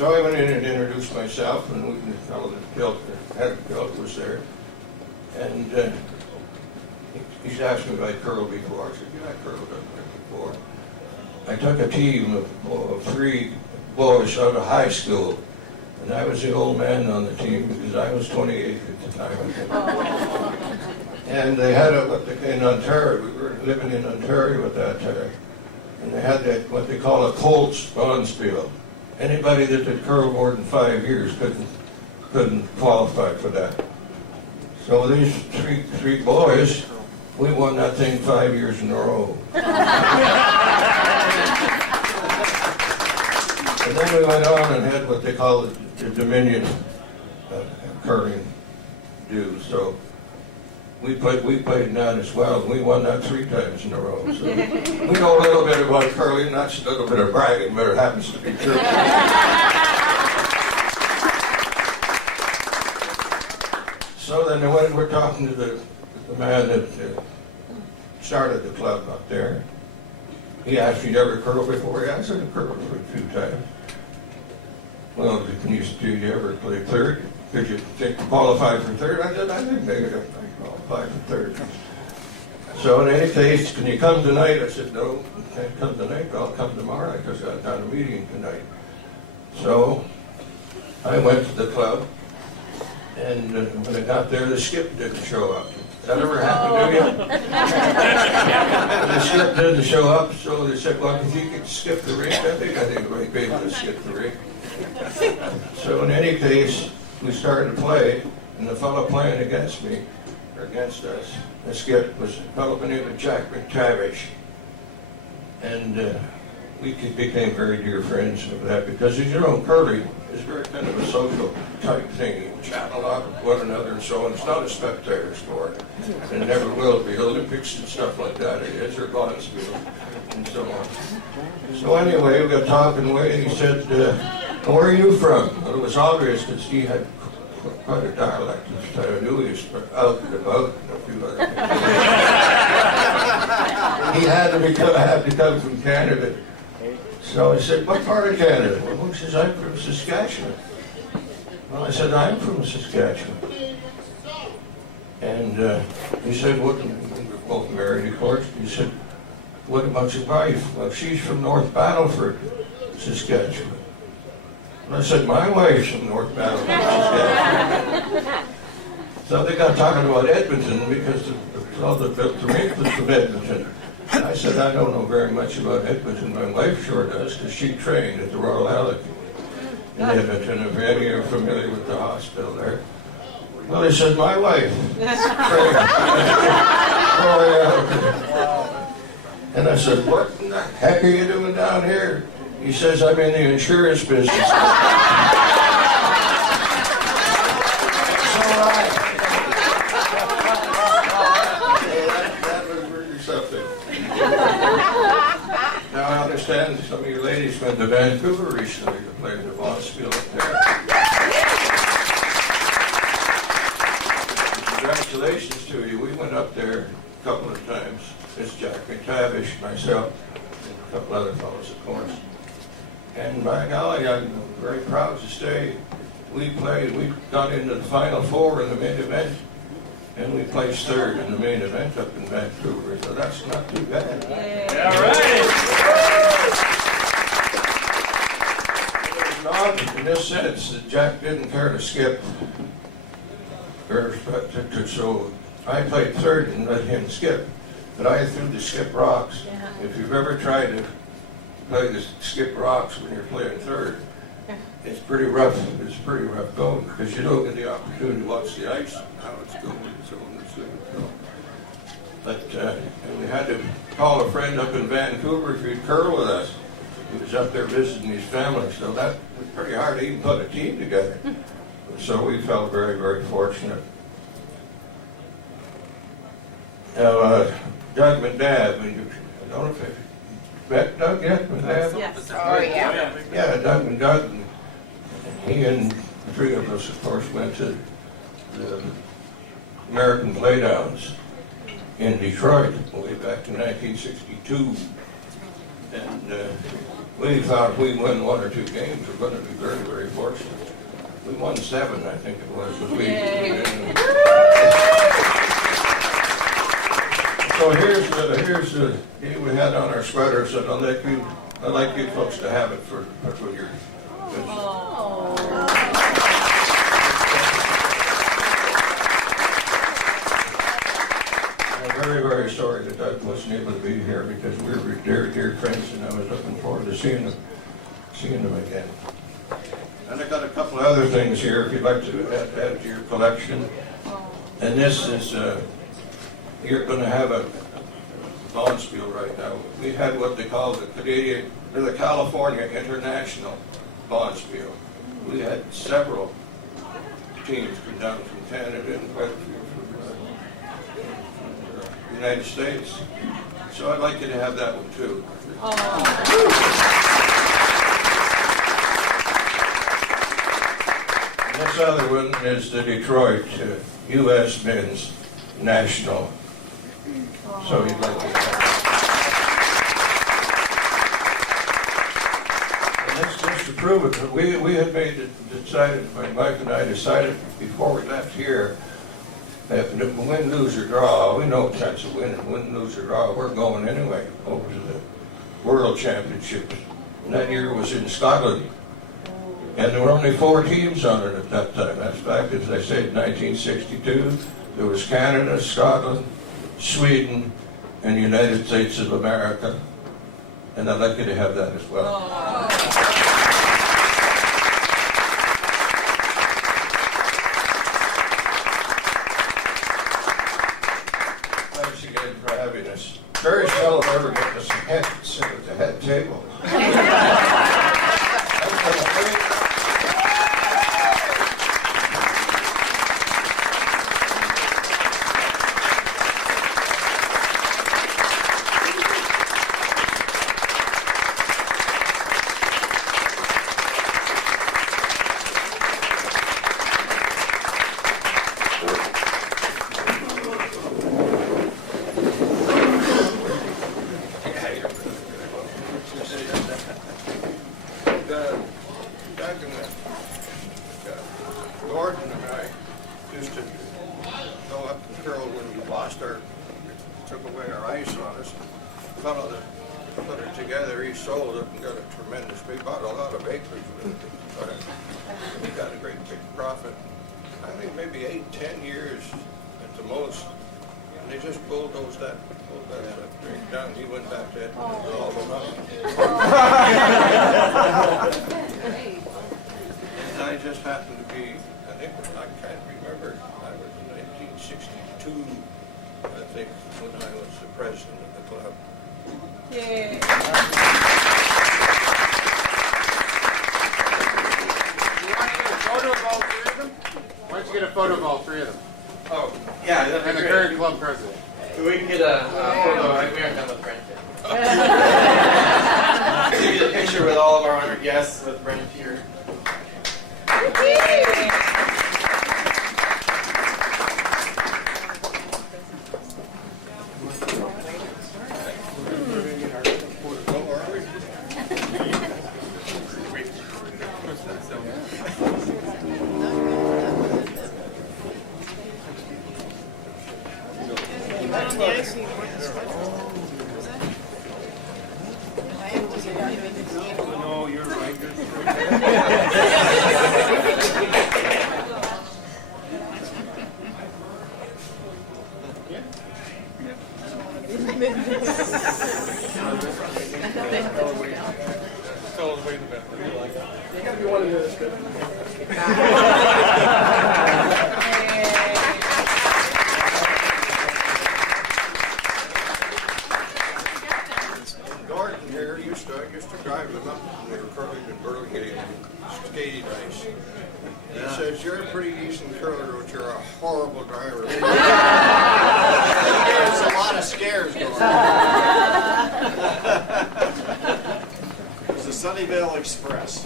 So I went in and introduced myself, and the fellow that had the belt was there. And he's asked me if I'd curled before. I said, yeah, I curled before. I took a team of 3 boys out of high school, and I was the old man on the team because I was 28 at the time. And they had in Ontario, we were living in Ontario at that time, and they had that, what they call a Colts Bonspiel. Anybody that had curled more than 5 years couldn't qualify for that. So these three boys, we won that thing 5 years in a row. And then we went on and had what they call the Dominion curling do. So we played in that as well. We won that 3 times in a row. So we know a little bit about curling. That's a little bit of bragging, but it happens to be true. So then when we're talking to the man that started the club up there, he asked me, you ever curl before? Yeah, I said, I curled for a few times. Well, did you ever play third? Did you qualify for third? I said, I think maybe I qualified for third. So in any case, can you come tonight? I said, no, I can't come tonight, but I'll come tomorrow because I've got a meeting tonight. So I went to the club, and when I got there, the skip didn't show up. That ever happened to you? The skip didn't show up, so they said, well, if you could skip the rink, I think I might be able to skip the rink. So in any case, we started to play, and the fellow playing against me, or against us, the skip was a fellow by the name of Jack McTavish. And we became very dear friends with that, because as you know, curling is very kind of a social type thing. You chat a lot with one another and so on. It's not a spectator sport. And it never will be. Olympics and stuff like that it is, or Bonspiel and so on. So anyway, we got talking away, and he said, where are you from? Well, it was obvious because he had quite a dialect this time. I knew he was out and about and a few other things. He had to come from Canada. So I said, what part of Canada? Well, he says, I'm from Saskatchewan. Well, I said, I'm from Saskatchewan. And he said, what, we were both married, of course. He said, what about your wife? Well, she's from North Battleford, Saskatchewan. And I said, my wife's from North Battleford, Saskatchewan. So they got talking about Edmonton because the rink was from Edmonton. I said, I don't know very much about Edmonton. My wife sure does, because she trained at the Royal Halleck in Edmonton. If any of you are familiar with the hospital there. Well, he said, my wife trained Royal Halleck. And I said, what in the heck are you doing down here? He says, I'm in the insurance business. Now I understand some of you ladies went to Vancouver recently to play the Bonspiel up there. Congratulations to you. We went up there a couple of times. It's Jack McTavish, myself, and a couple other fellows, of course. And by golly, I'm very proud to say we got into the Final Four in the main event, and we placed third in the main event up in Vancouver, so that's not too bad. Yeah, all right. It was not in this sense that Jack didn't care to skip, so I played third and let him skip, but I threw the skip rocks. If you've ever tried to play the skip rocks when you're playing third, it's pretty rough. It's pretty rough going because you don't get the opportunity to watch the ice, how it's going, and so on and so on. But we had to call a friend up in Vancouver if he'd curl with us. He was up there visiting his family, so that was pretty hard to even put a team together. So we felt very, very fortunate. Now, Doug McNabb, I don't know if you met Doug yet, McNabb? Yes. Oh, yeah. Yeah, Doug, he and the 3 of us, of course, went to the American Playdowns in Detroit way back in 1962. And we thought if we win 1 or 2 games, we're going to be very, very fortunate. We won 7, I think it was. So here's the deal we had on our sweaters, and I'd like you folks to have it for your. I'm very, very sorry that Doug wasn't able to be here because we were dear friends, and I was looking forward to seeing them again. And I got a couple of other things here if you'd like to add to your collection. And this is, you're going to have a bonspiel right now. We had what they call the California International Bonspiel. We had several teams come down from Canada and from the United States. So I'd like you to have that one too. This other one is the Detroit U.S. Men's National. So you'd like to have that. And that's just to prove it. We had decided, my wife and I decided before we left here that win, lose, or draw, we know chance of winning, win, lose, or draw, we're going anyway over to the World Championships. And that year was in Scotland. And there were only 4 teams on it at that time. That's back, as I said, 1962. There was Canada, Scotland, Sweden, and the United States of America. And I'd like you to have that as well. Thanks again for having us. Very seldom ever get to sit at the head table. Gordon and I used to go up to Carroll when we took away our ice on us. The fellow that put it together, he sold it and got a tremendous, we bought a lot of acreage with it. But we got a great big profit. I think maybe 8-10 years at the most. And they just bulldozed that drink down. He went back to it with all the money. And I just happened to be, I can't remember, I was in 1962, I think, when I was the president of the club. Yay. Why don't you get a photo of all 3 of them? Oh, yeah, that'd be And the great. current club president. So we can get a photo. We aren't done with Brent yet. Give you a picture with all of our honored guests with Brent here. No, you're right. You gotta be one of those good. Gordon here I used to drive them up when they were curling in Burlingame, skating ice. He says, "You're a pretty decent curler, but you're a horrible driver." There's a lot of scares going on. It's the Sunnyvale Express.